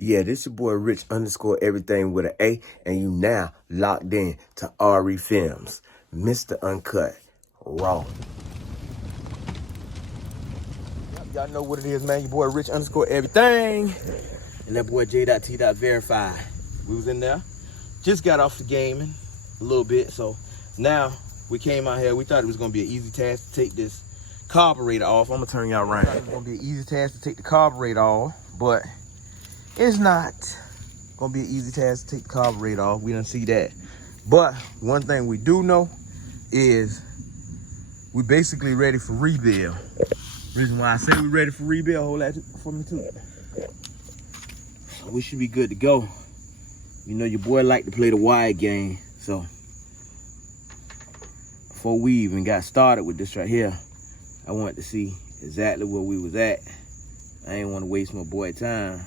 Yeah, this your boy Rich underscore everything with an A, and you now locked in to RE Films, Mr. Uncut, Raw. Yep, y'all know what it is, man. Your boy Rich underscore everything, and that boy J.T.Verify. We was in there, just got off the gaming a little bit, so now we came out here. We thought it was gonna be an easy task to take this carburetor off. I'm gonna turn y'all around. It was gonna be an easy task to take the carburetor off, but it's not gonna be an easy task to take the carburetor off. We don't see that. But one thing we do know is we basically ready for rebuild. Reason why I say we're ready for rebuild, hold that for me too. So we should be good to go. You know your boy like to play the wide game. So before we even got started with this right here, I wanted to see exactly where we was at. I ain't want to waste my boy time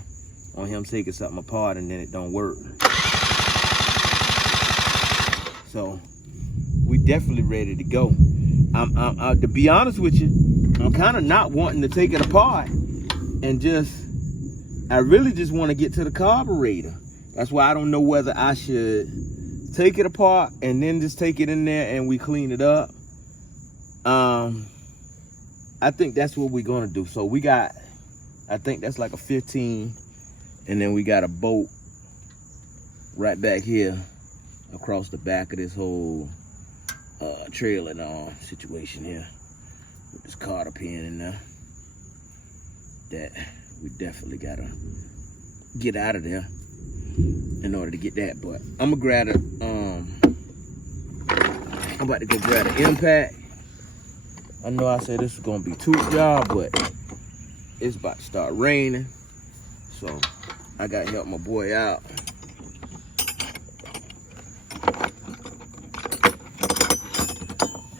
on him taking something apart and then it don't work. So we definitely ready to go. To be honest with you, I'm kind of not wanting to take it apart and I really just want to get to the carburetor. That's why I don't know whether I should take it apart and then just take it in there and we clean it up. I think that's what we're gonna do. So we got, I think that's like a 15, and then we got a bolt right back here across the back of this whole trailer and all situation here with this cotter pin in there that we definitely gotta get out of there in order to get that. But I'm gonna grab I'm about to go grab the impact. I know I said this was gonna be Toot job, but it's about to start raining, so I gotta help my boy out.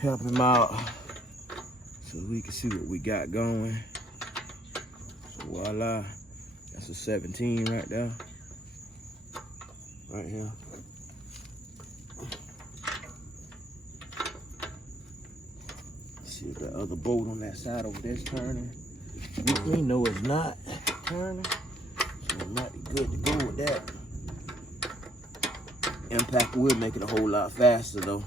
Help him out so we can see what we got going. So voila, that's a 17 right there, right here. See if that other bolt on that side over there's turning. We know it's not turning, so it might be good to go with that. Impact will make it a whole lot faster though.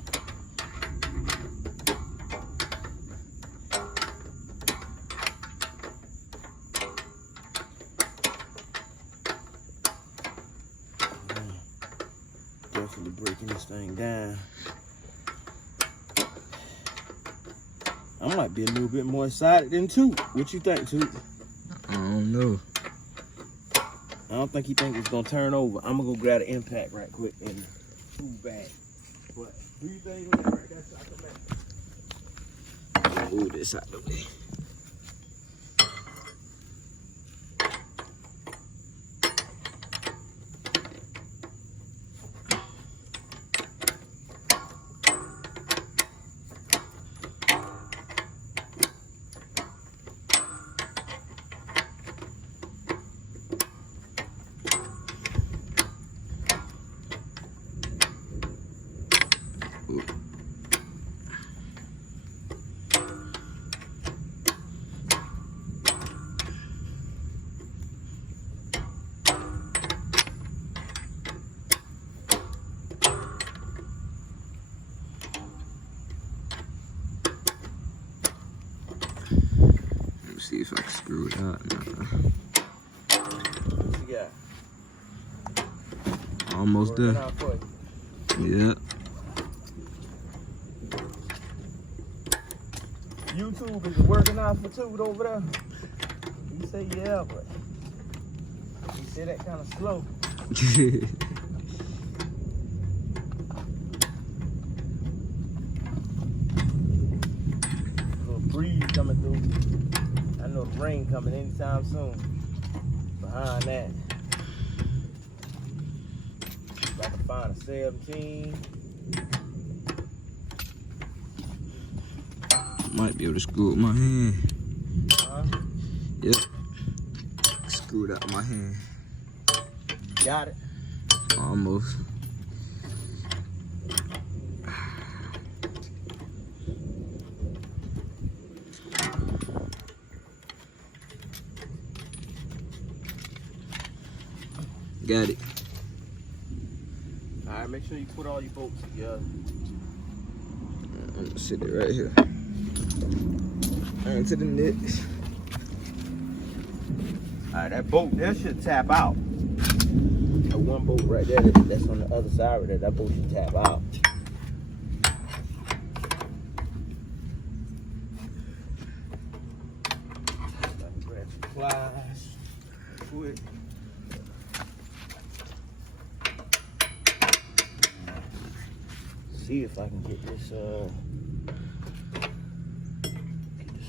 Definitely breaking this thing down. I might be a little bit more excited than Toot. What you think, Toot? I don't know. I don't think he think it's gonna turn over. I'm gonna go grab the impact right quick and tool back. But do you think you're gonna right that side of the back? Move this out of the way. See if I can screw it out. What you got? Almost done. Yeah. YouTube is working out for Toot over there. You say yeah, but you say that kind of slow. A little breeze coming through. I know the rain coming anytime soon. Behind that, if I can find a 17. Might be able to screw it with my hand. Huh? Yep. Screw it out with my hand. Got it. Almost. Got it. All right, make sure you put all your bolts together. I'm gonna sit it right here. Onto the next. All right, that bolt there should tap out. That one bolt right there that's on the other side of that bolt should tap out. Grab some pliers. Quick. See if I can get this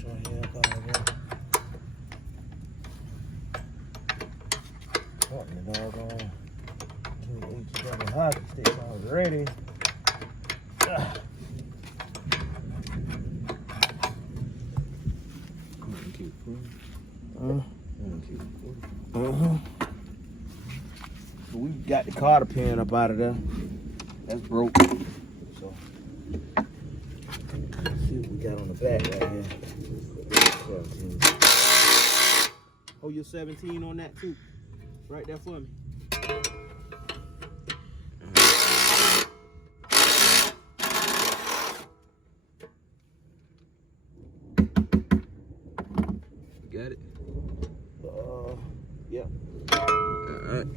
right here up out of there. Putting the doggone 2H hockey sticks already. So we got the cotter pin up out of there. That's broke. So let's see what we got on the back right here. Hold your 17 on that too. Right there for me. Got it. Yeah. Alright.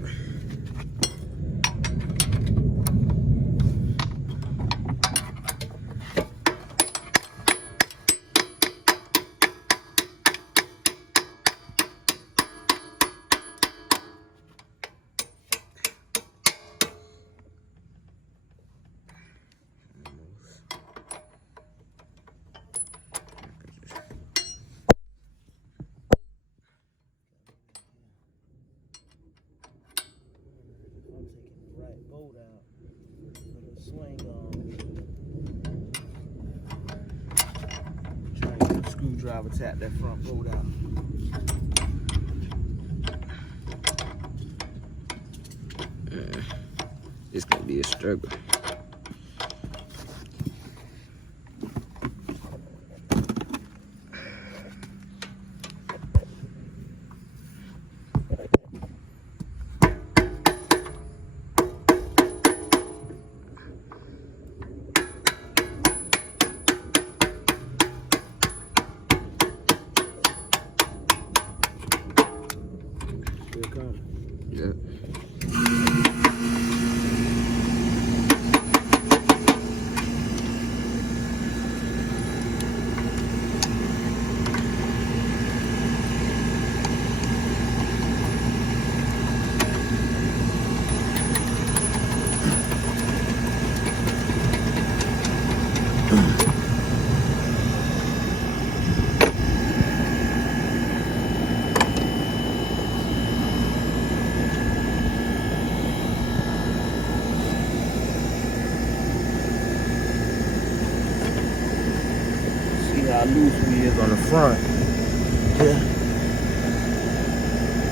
Bolt out. Little swing on. Try to get a screwdriver, tap that front bolt out. It's gonna be a struggle. Yeah. How loose we is on the front. Yeah.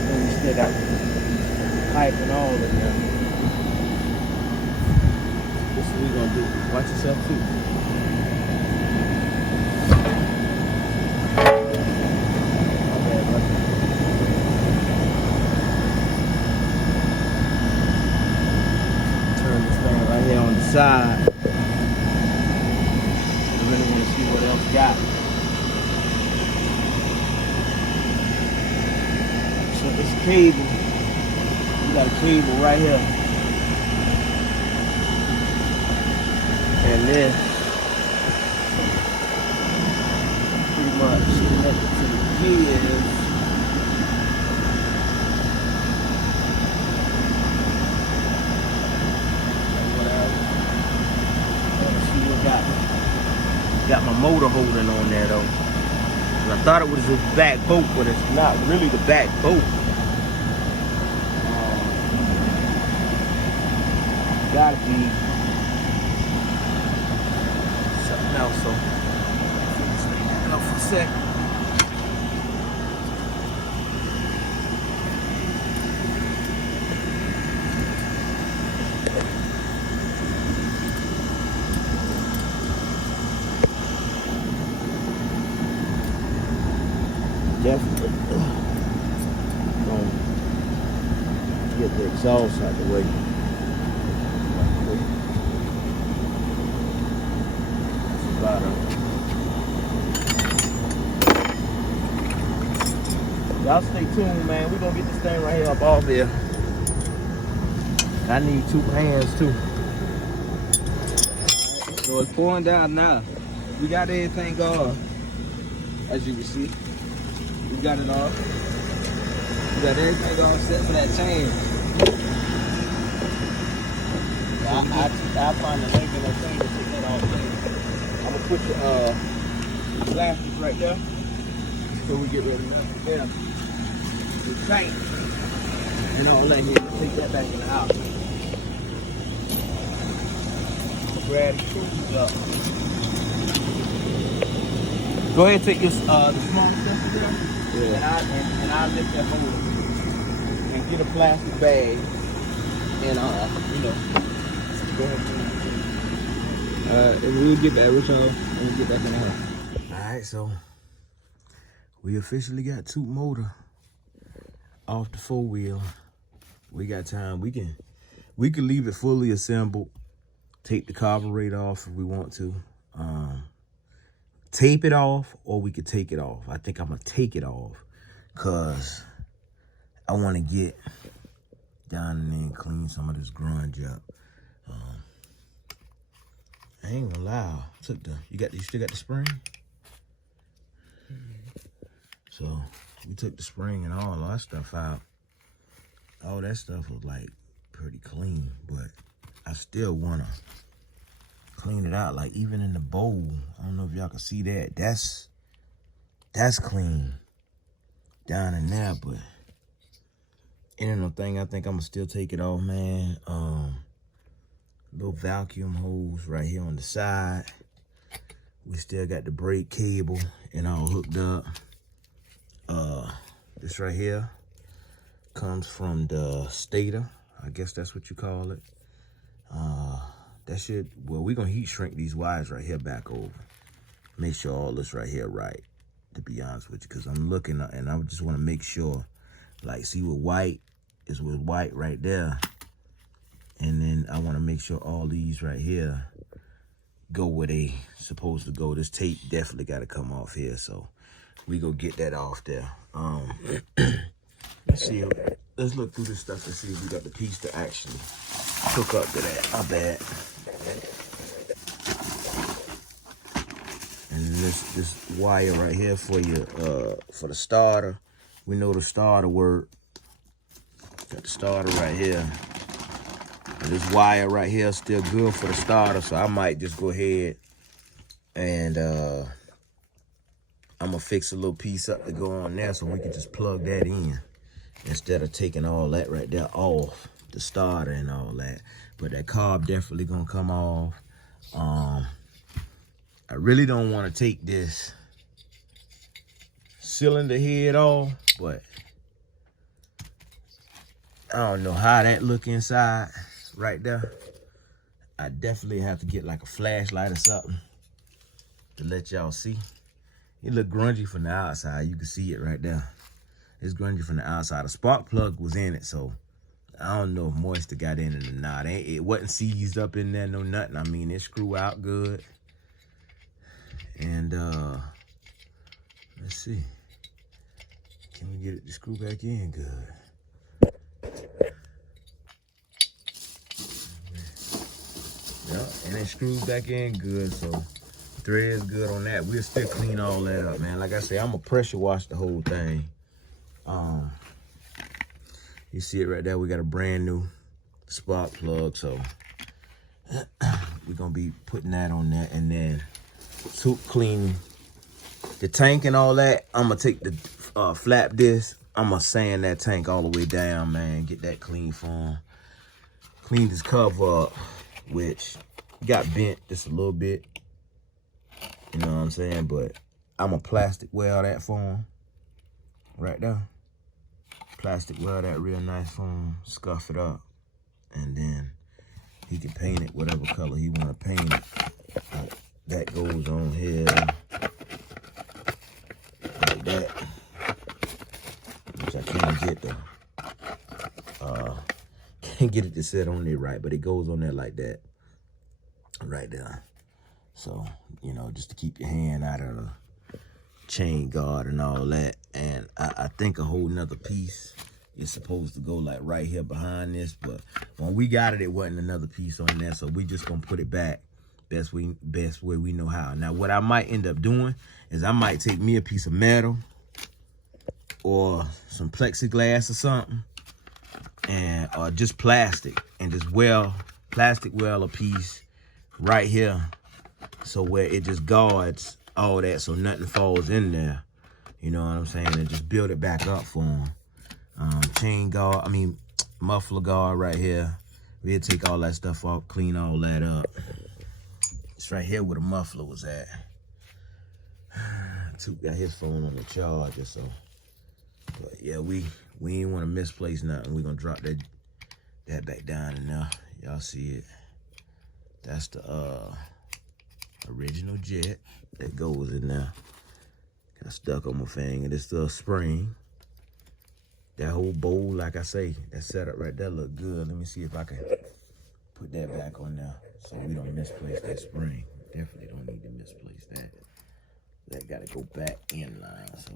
And we still got pipe and all of that. This is what we gonna do. Watch yourself too. Turn this thing right here on the side. I really want to see what else got. So this cable, we got a cable right here. And this pretty much connected to the gears. Let's see what got my motor holding on there though. And I thought it was the back bolt, but it's not really the back bolt. Gotta be something else. So let's take that out for a second. Definitely gonna get get the exhaust out the way. That's about it. Y'all stay tuned, man. We're gonna get this thing right here up off here. I need 2 hands too. Alright, so it's pouring down now. We got everything off. As you can see, we got it off. We got everything all set for that change. I'll find the link in that thing to put that all in. I'm gonna put the plastic right there before we get ready to yeah. The tank. And I'll let you take that back in the house. Grab the screws up. Go ahead and take this the small stuff there. Yeah. And I'll lift that over and get a plastic bag and you know, go ahead. And we'll get back with y'all and we'll get back in the house. Alright, so we officially got Toot motor off the 4-wheel. We got time. We can leave it fully assembled, take the carburetor off if we want to. Tape it off, or we could take it off. I think I'm gonna take it off because I want to get down in there and clean some of this grunge up. I ain't gonna lie. You still got the spring? So we took the spring and all that stuff out. All that stuff was like pretty clean, but I still wanna clean it out. Like even in the bowl, I don't know if y'all can see that. That's clean down in there, but ain't no thing. I think I'm gonna still take it off, man. Little vacuum hose right here on the side. We still got the brake cable and all hooked up. This right here comes from the stator. I guess that's what you call it. Well, we're gonna heat shrink these wires right here back over. Make sure all this right here right, to be honest with you, because I'm looking and I just want to make sure, like, see what white is with white right there. And then I want to make sure all these right here go where they supposed to go. This tape definitely got to come off here, so we go get that off there. Let's see. Let's look through this stuff and see if we got the piece to actually hook up to that. My bad. And this wire right here for your for the starter. We know the starter work. Got the starter right here. And this wire right here is still good for the starter, so I might just go ahead and I'm gonna fix a little piece up to go on there so we can just plug that in instead of taking all that right there off, the starter and all that. But that carb definitely gonna come off. I really don't want to take this cylinder head off, but I don't know how that look inside right there. I definitely have to get like a flashlight or something to let y'all see. It look grungy from the outside. You can see it right there. It's grungy from the outside. A spark plug was in it, so I don't know if moisture got in it or not. It wasn't seized up in there, no nothing. I mean, it screw out good. And let's see. Can we get it to screw back in good? Yeah, and it screws back in good, so thread's good on that. We'll still clean all that up, man. Like I say, I'm gonna pressure wash the whole thing. You see it right there. We got a brand new spark plug, so we're gonna be putting that on there, and then Toot cleaning the tank and all that. I'm gonna take the flap disc. I'm gonna sand that tank all the way down, man. Get that clean for him. Clean this cover up, which got bent just a little bit. You know what I'm saying? But I'm gonna plastic weld that for him. Right there. Plastic weld that real nice for him. Scuff it up. And then he can paint it whatever color he wanna paint it. That goes on here. Like that. Which I can't get the get it to set on there right, but it goes on there like that, right there. So, you know, just to keep your hand out of the chain guard and all that. And I think a whole nother piece is supposed to go like right here behind this, but when we got it, it wasn't another piece on there, so we just gonna put it back best way we know how. Now, what I might end up doing is I might take me a piece of metal or some plexiglass or something, and just plastic, and just plastic weld a piece right here, so where it just guards all that, so nothing falls in there. You know what I'm saying? And just build it back up for them. Muffler guard right here. We'll take all that stuff off, clean all that up. It's right here where the muffler was at. Toot got his phone on the charger, so. But yeah, we ain't want to misplace nothing. We're gonna drop that back down in there. Y'all see it? That's the original jet that goes in there. Got stuck on my finger. This the spring. That whole bowl, like I say, that setup right there look good. Let me see if I can put that back on there so we don't misplace that spring. Definitely don't need to misplace that. That gotta go back in line, so.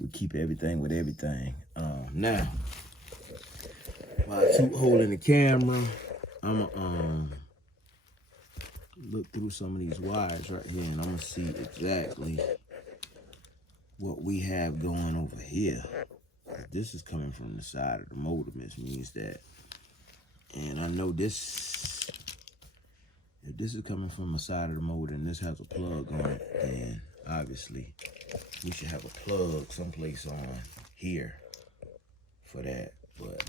We keep everything with everything. Now, while Toot holding the camera, I'm gonna look through some of these wires right here, and I'm gonna see exactly what we have going over here. This is coming from the side of the motor, which means that, and I know this, if this is coming from the side of the motor and this has a plug on it, then obviously we should have a plug someplace on here for that. But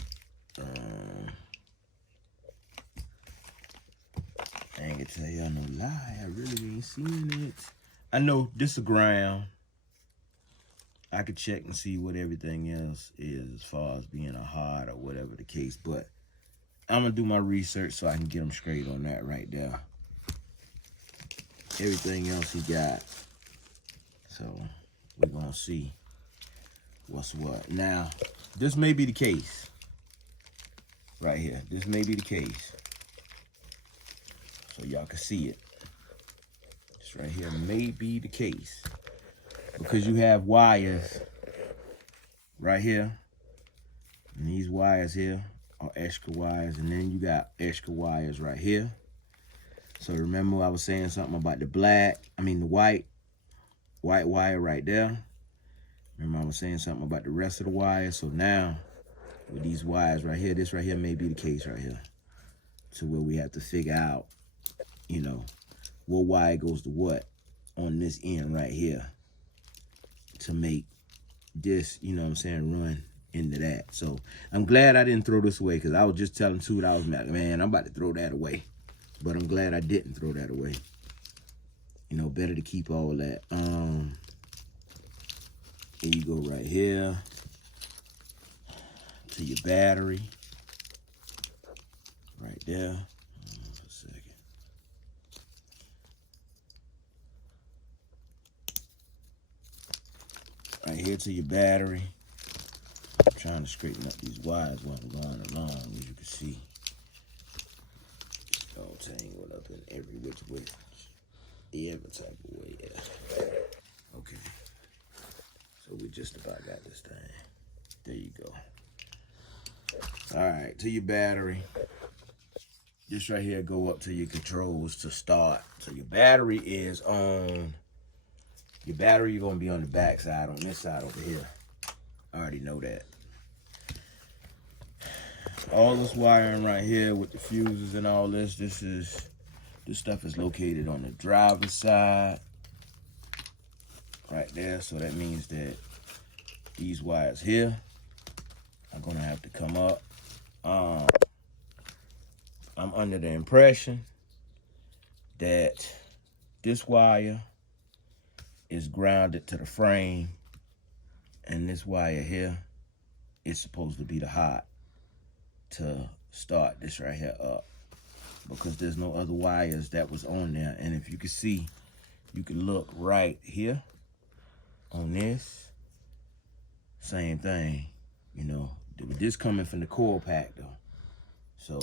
I ain't gonna tell y'all no lie, I really ain't seen it. I know this is ground. I could check and see what everything else is as far as being a hard or whatever the case, but I'm gonna do my research so I can get them straight on that right there. Everything else he got. So we're gonna see what's what. Now, this may be the case. Right here. This may be the case. So y'all can see it. This right here may be the case. Because you have wires right here. And these wires here are extra wires. And then you got extra wires right here. So remember I was saying something about the white wire right there. Remember I was saying something about the rest of the wires. So now with these wires right here, this right here may be the case right here. To where we have to figure out, you know, what wire goes to what on this end right here to make this, you know what I'm saying, run into that. So I'm glad I didn't throw this away, because I was just telling Toot, I was like, man, I'm about to throw that away. But I'm glad I didn't throw that away. You know, better to keep all that. Here you go right here to your battery. Right there. Hold on for a second. Right here to your battery. I'm trying to straighten up these wires while I'm going along, as you can see. It's all tangled up in every which way. Every type of way, yeah. Okay. So we just about got this thing. There you go. All right, to your battery. This right here go up to your controls to start. So your battery is on. Your battery, you're gonna be on the back side, on this side over here. I already know that. All this wiring right here with the fuses and all this, this stuff is located on the driver's side. Right there, so that means that these wires here are gonna have to come up. I'm under the impression that this wire is grounded to the frame, and this wire here is supposed to be the hot to start this right here up, because there's no other wires that was on there. And if you can see, you can look right here on this, same thing. You know, this coming from the coil pack though. So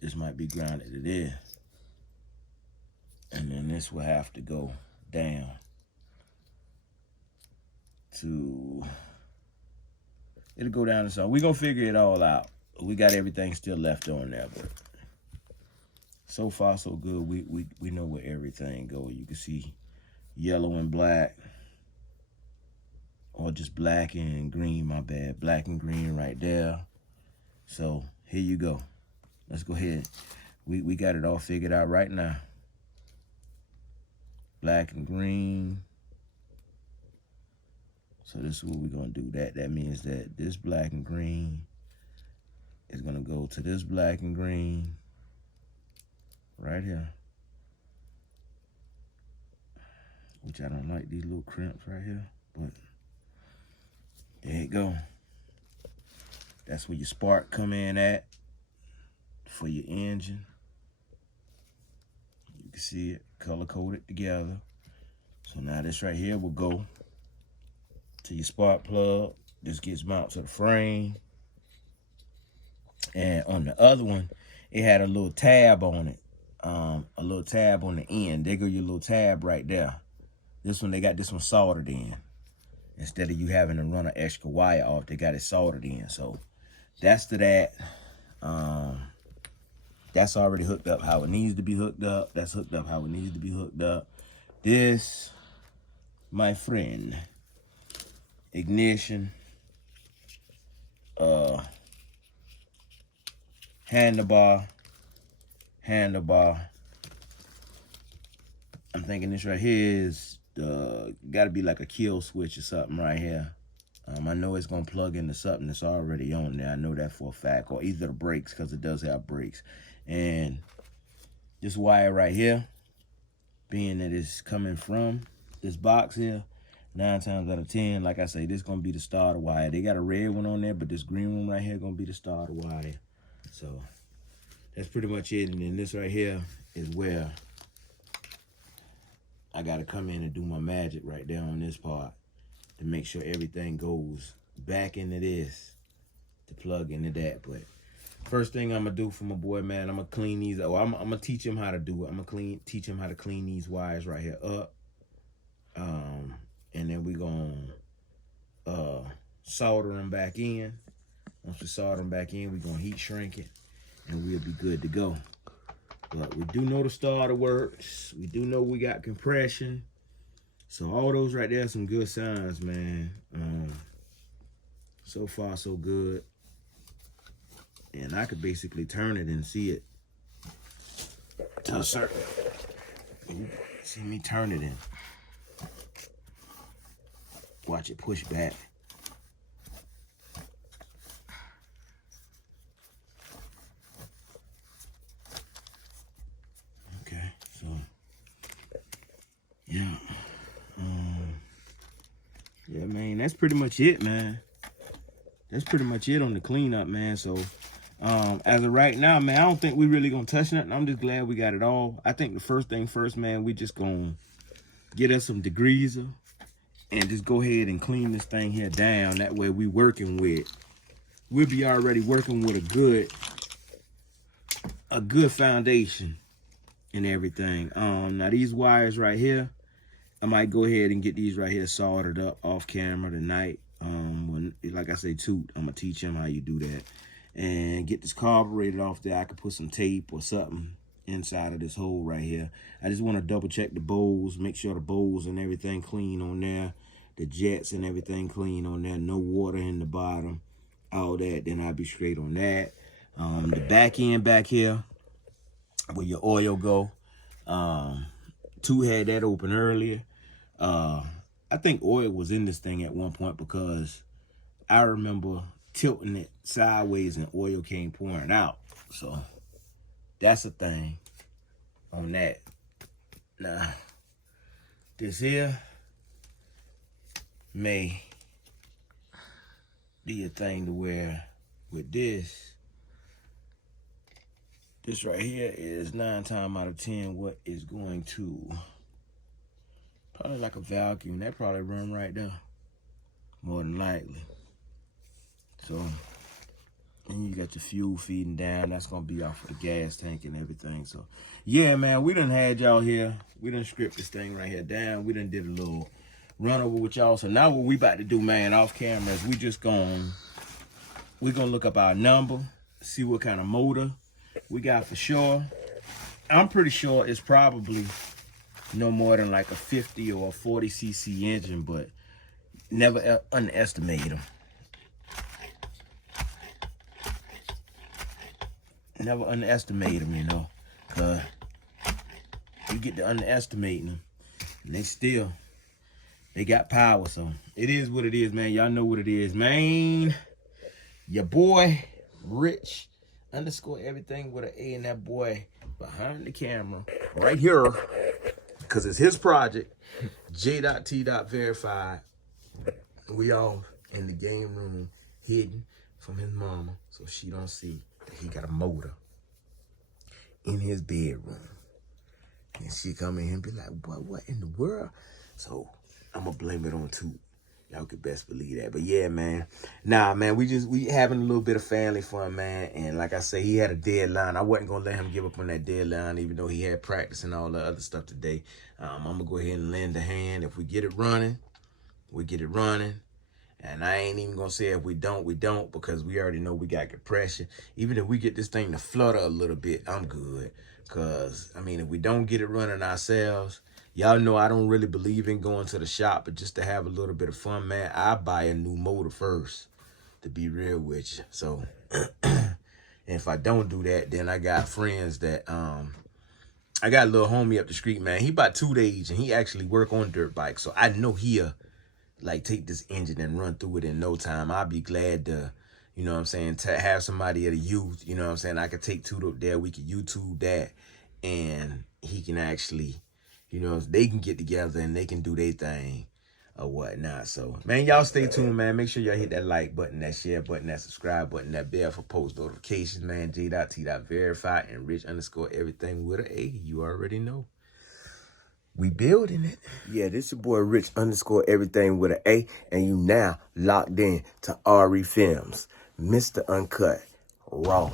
this might be grounded to this. And then this will have to go down to, it'll go down to something. We're gonna figure it all out. We got everything still left on there, but so far so good. We know where everything goes. You can see yellow and black, or just black and green, my bad. Black and green right there. So here you go. Let's go ahead. We got it all figured out right now. Black and green. So this is what we're gonna do. That means that this black and green is gonna go to this black and green right here. Which I don't like these little crimps right here, but there you go. That's where your spark come in at for your engine. You can see it color coded together. So now this right here will go to your spark plug. This gets mounted to the frame. And on the other one, it had a little tab on it. A little tab on the end. There go your little tab right there. This one, they got this one soldered in. Instead of you having to run an extra wire off, they got it soldered in. So that's to that. That's already hooked up how it needs to be hooked up. That's hooked up how it needs to be hooked up. This, my friend, ignition, handlebar. I'm thinking this right here is got to be like a kill switch or something right here. I know it's gonna plug into something that's already on there. I know that for a fact, or either the brakes, because it does have brakes. And this wire right here, being that it's coming from this box here, 9 times out of 10, like I say, this gonna be the starter wire. They got a red one on there, but this green one right here gonna be the starter wire. So that's pretty much it. And then this right here is where I gotta come in and do my magic right there on this part to make sure everything goes back into this to plug into that. But first thing I'm gonna do for my boy, man, I'm gonna clean these. Oh, I'm gonna teach him how to do it. I'm gonna teach him how to clean these wires right here up. And then we gonna solder them back in. Once we solder them back in, we're gonna heat shrink it, and we'll be good to go. But we do know the starter works. We do know we got compression. So all those right there are some good signs, man. So far, so good. And I could basically turn it and see it to a certain. See me turn it in. Watch it push back. Okay, so yeah. Yeah, man, that's pretty much it, man. That's pretty much it on the cleanup, man. So as of right now, man, I don't think we really gonna touch nothing. I'm just glad we got it all. I think the first thing first, man, we just gonna get us some degreaser and just go ahead and clean this thing here down. That way we'll be already working with a good foundation and everything. Now these wires right here, I might go ahead and get these right here soldered up off camera tonight. When, like I say, Toot, I'm gonna teach him how you do that. And get this carburetor off there. I could put some tape or something inside of this hole right here. I just want to double check the bowls, make sure the bowls and everything clean on there, the jets and everything clean on there, no water in the bottom, all that. Then I'll be straight on that. The back end back here where your oil go, Toot had that open earlier. I think oil was in this thing at one point because I remember tilting it sideways and oil came pouring out. So that's a thing on that. Now, this here may be a thing to where with this right here is 9 times out of 10 what is going to, probably like a vacuum. That probably run right there. more than likely. So, and you got your fuel feeding down. That's gonna be off of the gas tank and everything. So, yeah, man, we done had y'all here. We done stripped this thing right here down. We done did a little run over with y'all. So now what we about to do, man, off camera is we're gonna look up our number, see what kind of motor we got for sure. I'm pretty sure it's probably no more than like a 50 or a 40 cc engine, but never underestimate them. Never underestimate them, you know, because you get to underestimating them, and they got power. So it is what it is, man. Y'all know what it is, man. Your boy, Rich _ everything with an A, and that boy behind the camera right here, because it's his project, J.T. Verified. We all in the game room hidden from his mama so she don't see that he got a motor in his bedroom. And she come in here and be like, boy, what in the world? So I'm gonna blame it on Toot. Y'all could best believe that. But yeah, man. Nah, man, we having a little bit of family fun, man. And like I say, he had a deadline. I wasn't gonna let him give up on that deadline, even though he had practice and all the other stuff today. I'm gonna go ahead and lend a hand. If we get it running, we get it running. And I ain't even gonna say if we don't, because we already know we got compression. Even if we get this thing to flutter a little bit, I'm good. Cause I mean, if we don't get it running ourselves, y'all know I don't really believe in going to the shop, but just to have a little bit of fun, man, I buy a new motor first, to be real with you. So, and if I don't do that, then I got friends that, I got a little homie up the street, man. He about 2 days, and he actually work on dirt bikes. So I know he'll, like, take this engine and run through it in no time. I'll be glad to, you know what I'm saying, to have somebody at a youth, you know what I'm saying. I could take Toot up there. We could YouTube that, and he can actually, you know, they can get together and they can do their thing or whatnot. So, man, y'all stay tuned, man. Make sure y'all hit that like button, that share button, that subscribe button, that bell for post notifications, man. J.T. Verified and Rich _ everything with an A. You already know. We building it. Yeah, this your boy Rich _ everything with an A, and you now locked in to RE Films, Mr. Uncut, Raw.